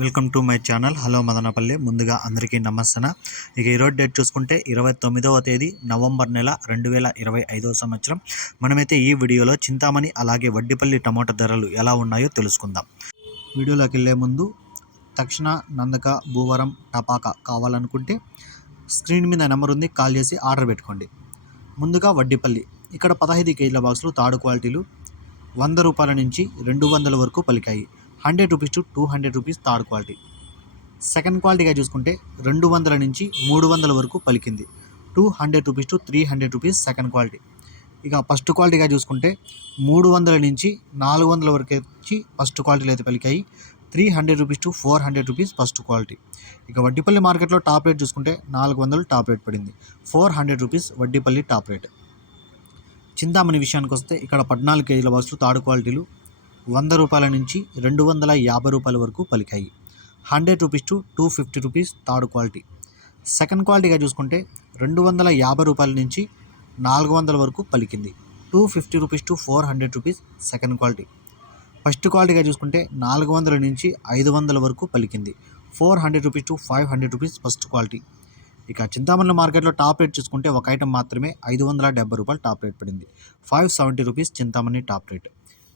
Welcome to my channel. Hello Madanapalle. ముందుగా అందరికీ నమస్తన. ఇక ఈరోజు డేట్ చూసుకుంటే ఇరవై తొమ్మిదవ తేదీ నవంబర్ నెల రెండు వేల ఇరవై ఐదవ సంవత్సరం. మనమైతే ఈ వీడియోలో చింతామణి అలాగే వడ్డిపల్లి టమాటా ధరలు ఎలా ఉన్నాయో తెలుసుకుందాం. వీడియోలోకి వెళ్ళే ముందు తక్షణ నందక భూవరం టపాకా కావాలనుకుంటే స్క్రీన్ మీద నెంబర్ ఉంది కాల్ చేసి ఆర్డర్ పెట్టుకోండి. ముందుగా వడ్డిపల్లి. ఇక్కడ పదహైదు కేజీల బాక్సులు తాడు క్వాలిటీలు వంద రూపాయల నుంచి రెండు వందల వరకు పలికాయి. Hundred rupees to two hundred rupees third quality. Second క్వాలిటీగా చూసుకుంటే రెండు వందల నుంచి మూడు వందల వరకు పలికింది. Two hundred rupees to three hundred rupees second quality. ఇక ఫస్ట్ క్వాలిటీగా చూసుకుంటే మూడు వందల నుంచి నాలుగు వందల వరకు వచ్చి ఫస్ట్ క్వాలిటీలు అయితే పలికాయి. Three hundred rupees to four hundred rupees first quality. ఇక వడ్డీపల్లి మార్కెట్లో టాప్ రేట్ చూసుకుంటే నాలుగు వందలు టాప్ రేట్ పడింది. Four hundred rupees Vaddipalli top rate. Chintamani విషయానికి వస్తే ఇక్కడ పద్నాలుగు కేజీల బాక్సులు థర్డ్ క్వాలిటీలు వంద రూపాయల నుంచి రెండు వందల యాభై రూపాయల వరకు పలికాయి. Hundred rupees to two fifty rupees third quality. Second క్వాలిటీగా చూసుకుంటే రెండు వందల యాభై రూపాయల నుంచి నాలుగు వందల వరకు పలికింది. Two fifty rupees to four hundred rupees second quality. First క్వాలిటీగా చూసుకుంటే నాలుగు వందల నుంచి ఐదు వందల వరకు పలికింది. Four hundred rupees to five hundred rupees first quality. ఇక చింతామణి మార్కెట్లో టాప్ రేట్ చూసుకుంటే ఒక ఐటమ్ మాత్రమే ఐదు వందల డెబ్బై రూపాయలు టాప్ రేట్ పడింది. Five seventy rupees Chintamani top rate.